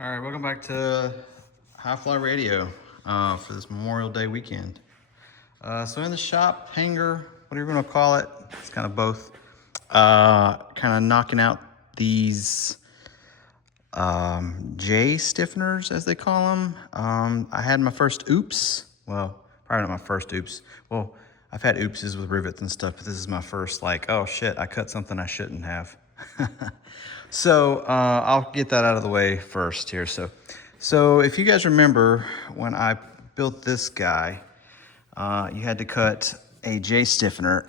All right, welcome back to HiFly Radio for this Memorial Day weekend. So in the shop, hangar, whatever you want to call it, it's kind of both. Kind of knocking out these J stiffeners, as they call them. I had my first oops. Well, probably not my first oops. Well, I've had oopses with rivets and stuff, but this is my first, like, oh shit, I cut something I shouldn't have. So I'll get that out of the way first here. So if you guys remember when I built this guy, you had to cut a J stiffener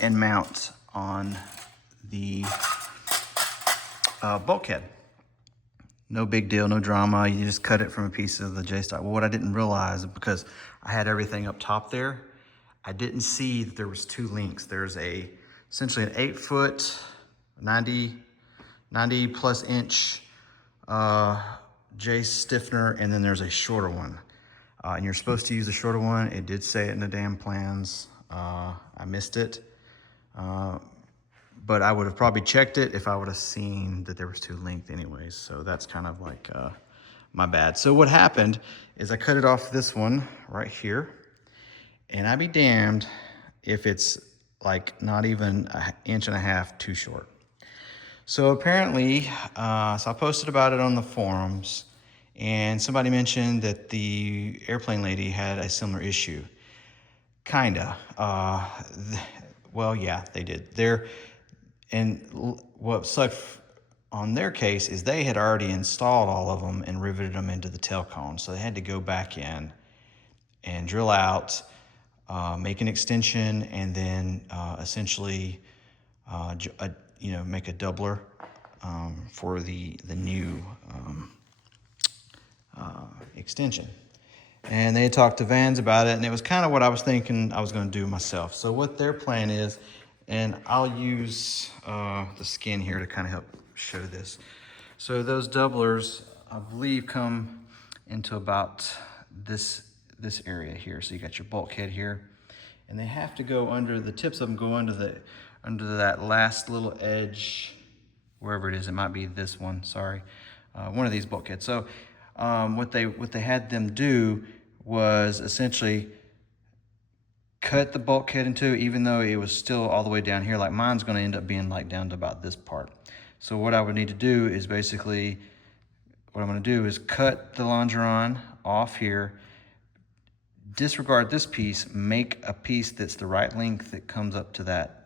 and mount on the bulkhead. No big deal, no drama. You just cut it from a piece of the J stock. Well, what I didn't realize, because I had everything up top there, I didn't see that there was two links. There's essentially an 8-foot, 90 plus inch J stiffener, and then there's a shorter one. And you're supposed to use the shorter one. It did say it in the damn plans. I missed it. But I would have probably checked it if I would have seen that there was two linked anyways. So that's kind of like my bad. So what happened is I cut it off this one right here, and I'd be damned if it's like not even an inch and a half too short. So apparently, so I posted about it on the forums, and somebody mentioned that the airplane lady had a similar issue. Kinda. Well, yeah, they did. And what sucked on their case is they had already installed all of them and riveted them into the tail cone. So they had to go back in and drill out, make an extension, and then essentially, make a doubler for the new extension. And they had talked to Vans about it, and it was kind of what I was thinking I was going to do myself. So what their plan is, and I'll use the skin here to kind of help show this. So those doublers, I believe, come into about this area here. So you got your bulkhead here, and they have to go under, the tips of them go under that last little edge, wherever it is. It might be this one, sorry, one of these bulkheads. So what they had them do was essentially cut the bulkhead in two, even though it was still all the way down here. Like mine's going to end up being like down to about this part. So what I would need to do is basically, what I'm going to do is cut the longeron off here, disregard this piece, make a piece that's the right length that comes up to that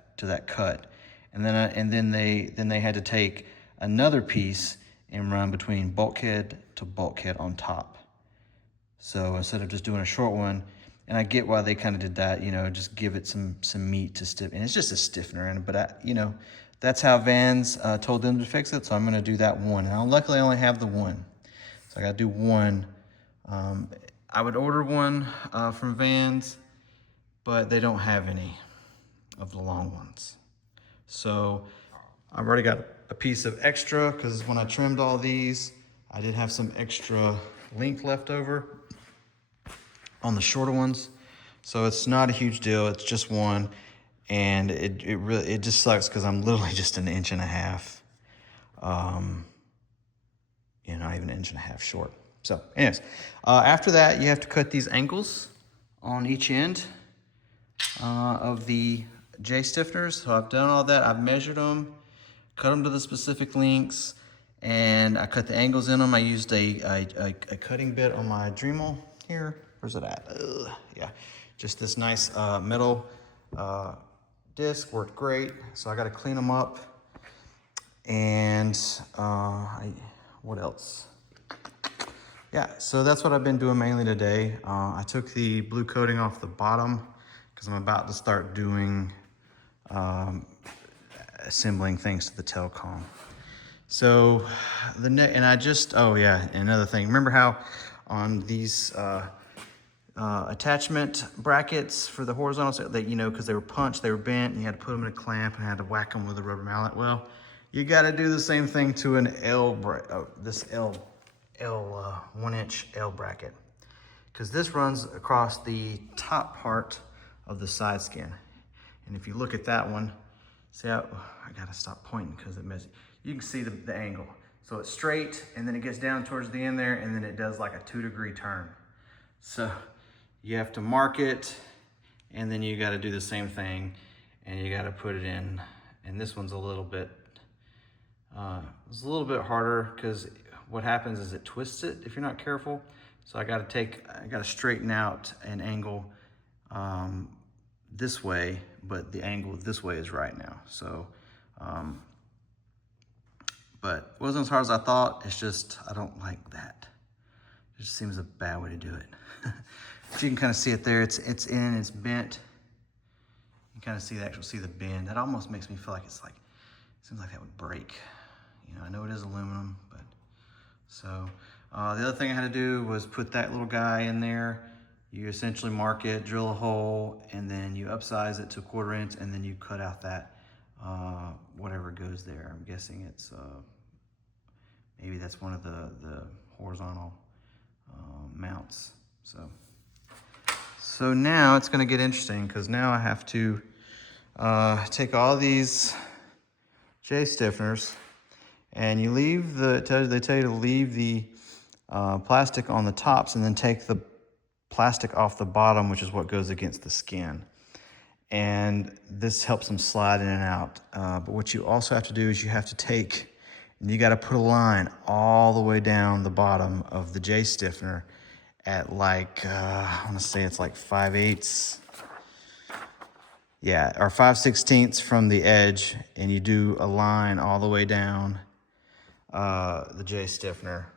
cut, and then they had to take another piece and run between bulkhead to bulkhead on top. So instead of just doing a short one, and I get why they kind of did that, just give it some meat to stiffen. And it's just a stiffener, but that's how Vans told them to fix it. So I'm going to do that one. And luckily I only have the one, so I got to do one. I would order one from Vans, but they don't have any of the long ones. So I've already got a piece of extra, because when I trimmed all these, I did have some extra length left over on the shorter ones. So it's not a huge deal, it's just one. And it just sucks because I'm literally just an inch and a half, not even an inch and a half short. So anyways, after that, you have to cut these angles on each end of the J stiffeners. So I've done all that. I've measured them, cut them to the specific lengths, and I cut the angles in them. I used a cutting bit on my Dremel here. Where's it at? Yeah, just this nice metal disc, worked great. So I got to clean them up. And what else? Yeah, so that's what I've been doing mainly today. I took the blue coating off the bottom because I'm about to start doing assembling things to the tail cone. So oh yeah, another thing. Remember how on these attachment brackets for the horizontal, that because they were punched, they were bent, and you had to put them in a clamp and had to whack them with a rubber mallet? Well, you got to do the same thing to an this 1-inch L bracket, because this runs across the top part of the side skin. And if you look at that one, see how I gotta stop pointing because it messes. You can see the angle. So it's straight, and then it gets down towards the end there, and then it does like a 2-degree turn. So you have to mark it, and then you gotta do the same thing, and you gotta put it in. And this one's a little bit, it's a little bit harder because what happens is it twists it if you're not careful. So I gotta straighten out an angle this way, but the angle this way is right now. So, but it wasn't as hard as I thought. It's just, I don't like that. It just seems a bad way to do it. If you can kind of see it there, it's bent. You kind of see the bend. That almost makes me feel like it seems like that would break. You know, I know it is aluminum, but so the other thing I had to do was put that little guy in there. You essentially mark it, drill a hole, and then you upsize it to 1/4 inch, and then you cut out that whatever goes there. I'm guessing it's maybe that's one of the horizontal mounts. So now it's going to get interesting because now I have to take all these J stiffeners, and you leave they tell you to leave the plastic on the tops and then take the plastic off the bottom, which is what goes against the skin. And this helps them slide in and out. But what you also have to do is you have to take, and you got to put a line all the way down the bottom of the J stiffener at like, I want to say it's like 5/8. Yeah, or 5/16 from the edge, and you do a line all the way down the J stiffener,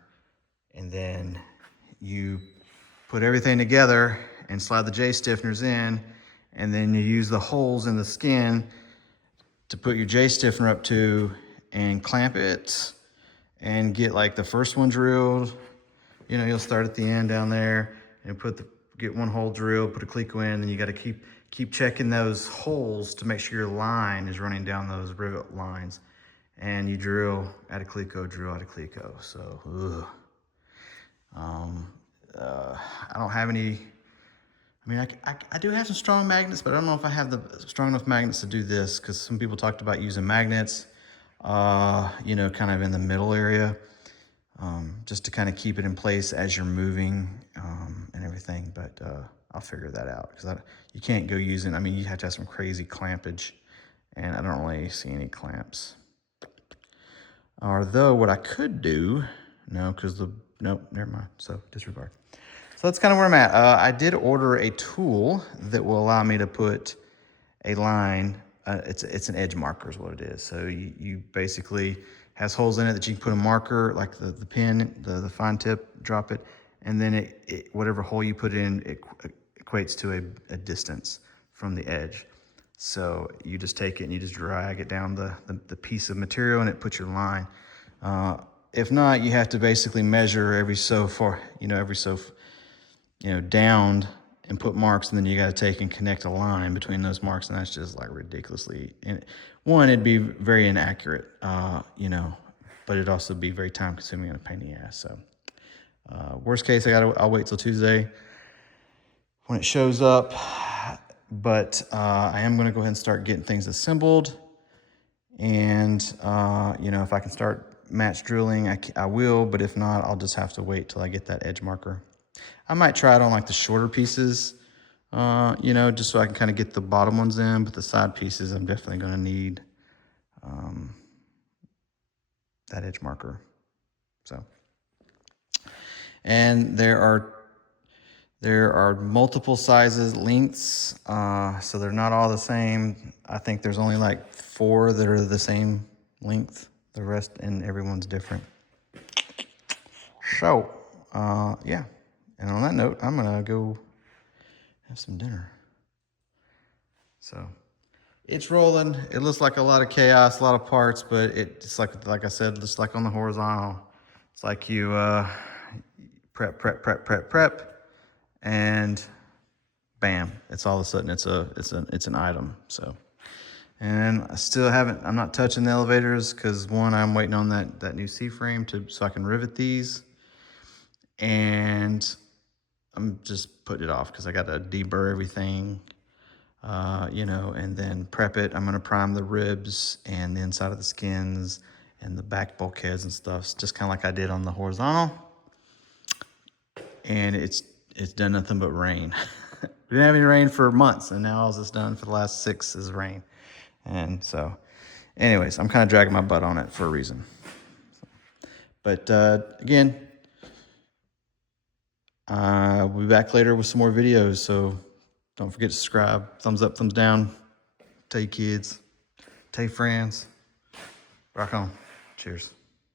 and then you put everything together and slide the J stiffeners in, and then you use the holes in the skin to put your J stiffener up to and clamp it and get like the first one drilled. You know, you'll start at the end down there and get one hole drilled, put a cleco in, and you got to keep checking those holes to make sure your line is running down those rivet lines. And you drill at a cleco, drill at a cleco. So, I don't have any. I mean, I do have some strong magnets, but I don't know if I have the strong enough magnets to do this, because some people talked about using magnets, you know, kind of in the middle area, just to kind of keep it in place as you're moving and everything. But I'll figure that out, because you can't go using, I mean, you have to have some crazy clampage, and I don't really see any clamps. Although what I could do, nope, never mind, so disregard. So that's kind of where I'm at. I did order a tool that will allow me to put a line. It's an edge marker is what it is. So you basically has holes in it that you can put a marker, like the pin, the fine tip, drop it, and then whatever hole you put in, it equates to a distance from the edge. So you just take it and you just drag it down the piece of material, and it puts your line. If not, you have to basically measure every so far, downed, and put marks, and then you got to take and connect a line between those marks, and that's just like ridiculously. And one, it'd be very inaccurate, but it'd also be very time consuming and a pain in the ass. So, worst case, I'll wait till Tuesday when it shows up. But I am going to go ahead and start getting things assembled, and if I can start match drilling, I will. But if not, I'll just have to wait till I get that edge marker. I might try it on like the shorter pieces, just so I can kind of get the bottom ones in, but the side pieces, I'm definitely going to need that edge marker. So, and there are multiple sizes, lengths, so they're not all the same. I think there's only like 4 that are the same length. The rest and everyone's different. So, yeah. And on that note, I'm gonna go have some dinner. So it's rolling. It looks like a lot of chaos, a lot of parts, but it's like I said, just like on the horizontal. It's like you prep, and bam! It's all of a sudden it's an item. So, and I'm not touching the elevators because, one, I'm waiting on that new C-frame so I can rivet these, and I'm just putting it off because I got to deburr everything, and then prep it. I'm going to prime the ribs and the inside of the skins and the back bulkheads and stuff, just kind of like I did on the horizontal. And it's done nothing but rain. We didn't have any rain for months, and now all it's done for the last 6 is rain. And so, anyways, I'm kind of dragging my butt on it for a reason. But again, we'll be back later with some more videos, so don't forget to subscribe. Thumbs up, thumbs down. Tell your kids, tell your friends. Rock on. Cheers.